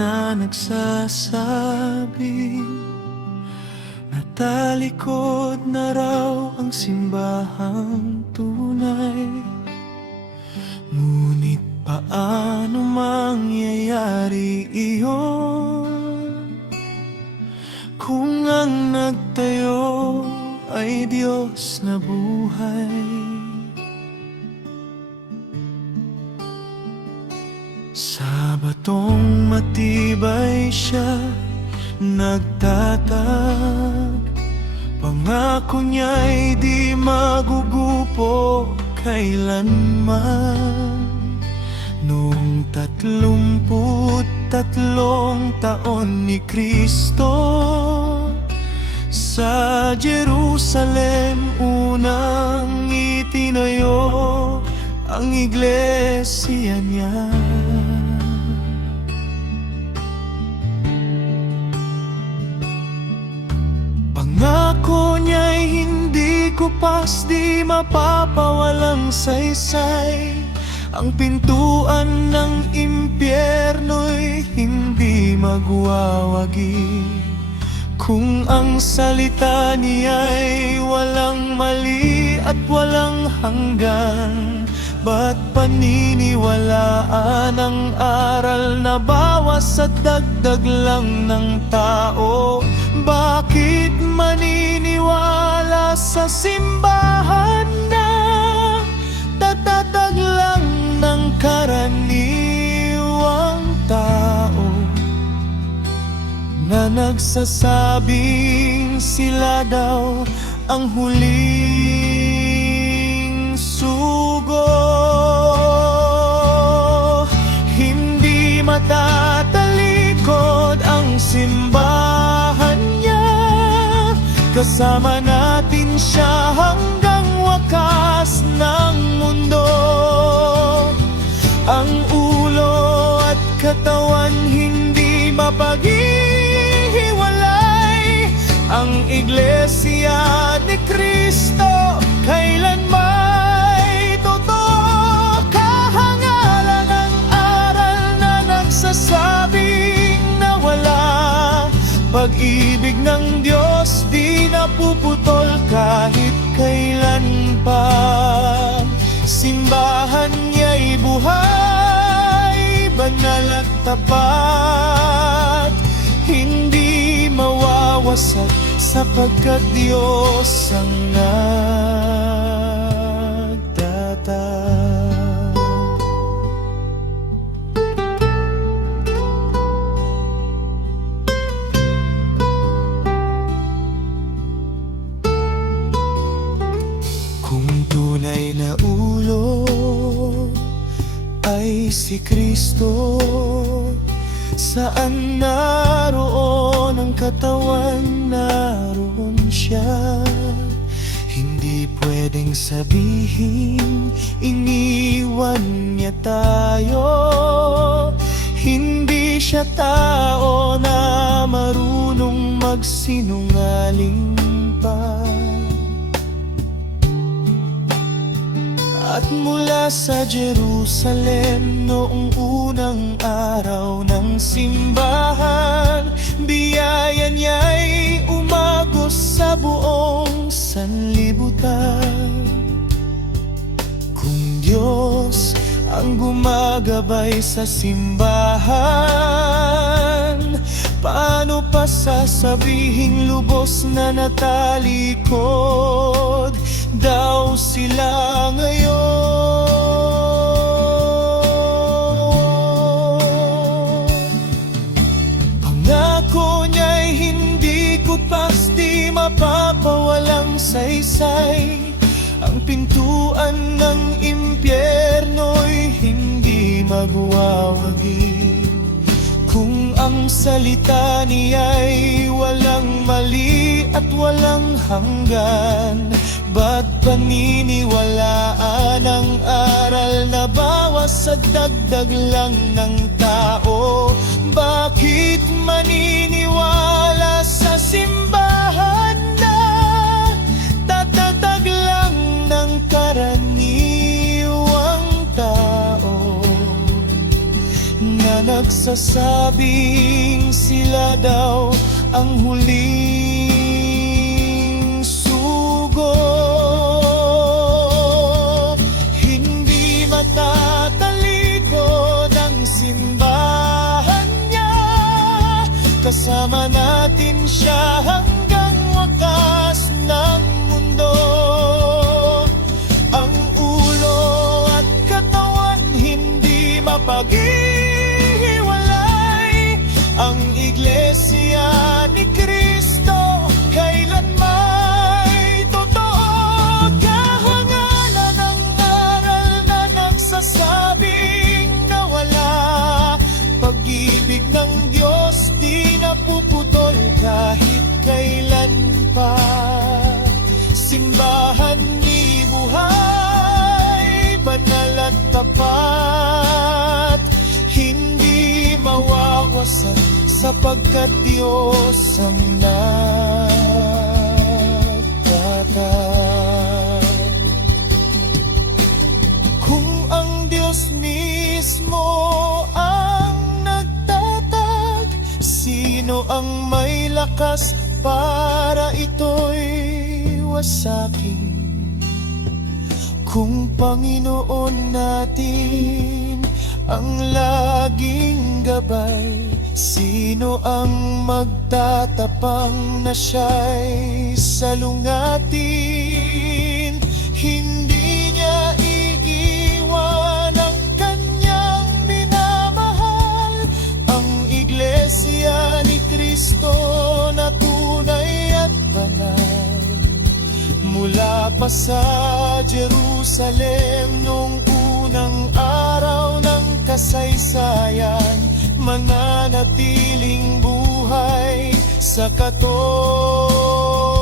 na nagsasabing natalikod na raw ang simbahang tunay. Ngunit paano mangyayari iyon kung ang nagtayo ay Diyos na buhay? Sa batong matibay siya nagtatag, pangako niya'y di magugupo kailanman. Noong 33 taon ni Kristo, sa Jerusalem unang itinayo ang iglesia niya. Pangako niya'y hindi kupas, di mapapawalang saysay. Ang pintuan ng impyerno'y hindi magwawagi. Kung ang salita niya'y walang mali at walang hanggan, ba't paniniwalaan ang aral na bawas at dagdag lang ng tao? Bakit maniniwala sa simbahan na tatatag lang ng karaniwang tao, na nagsasabing sila daw ang huling sugo? Hindi matatalikod ang simbahan niya, kasama natin siya hanggang wakas ng mundo. Ang ulo at katawan hindi mapaghihiwalay. Ang iglesia ni Kristo kailanmay totoo. Kahangalan ang aral na nagsasabing na wala pag-ibig ng Diyos, di napuputol kahit kailan pa. Simbahan niya'y buhay, banal at tapat, hindi mawawasak sapagkat Diyos ang nagtatag. Kung tunay na ulo ay si Kristo, saan naroon ang katawan, naroon siya. Hindi pwedeng sabihin iniwan niya tayo. Hindi siya tao na marunong magsinungaling pa. At mula sa Jerusalem noong unang araw ng simbahan, biyaya niya'y umagos sa buong sanlibutan. Kung Diyos ang gumagabay sa simbahan, paano pa sasabihin lubos na natalikod daw sila ngayon? Pangako niya'y hindi kutas, di mapapawalang saysay. Ang pintuan ng impyerno'y hindi magwawagi. Kung ang salita niya'y walang mali at walang hanggan, ba't paniniwalaan ang aral na bawas at dagdag lang ng tao? Bakit maniniwala sa simbahan na tatatag lang ng karaniwang tao, na nagsasabing sila daw ang huling sugo. Hindi matatalikod ang simbahan niya, kasama natin siya hanggang wakas ng mundo. Ang ulo at katawan hindi mapaghihiwalay. Ang Iglesia ni Cristo kailanmay totoo. Kahangalan ng aral na nagsasabing nawala. Pag-ibig ng Diyos di napuputol kahit kailan pa. Simbahan ni buhay, banal at tapat, hindi mawawasak sapagkat Diyos ang nagtatag. Kung ang Diyos mismo ang nagtatag, sino ang may lakas para ito'y wasakin? Kung Panginoon natin ang laging gabay, sino ang magtatapang na siya'y salungatin? Hindi niya iiwan ang kanyang minamahal. Ang Iglesia ni Cristo na tunay at banal. Mula pa sa Jerusalem nung unang araw ng kasaysayan, mananatiling buhay sa katotohanan.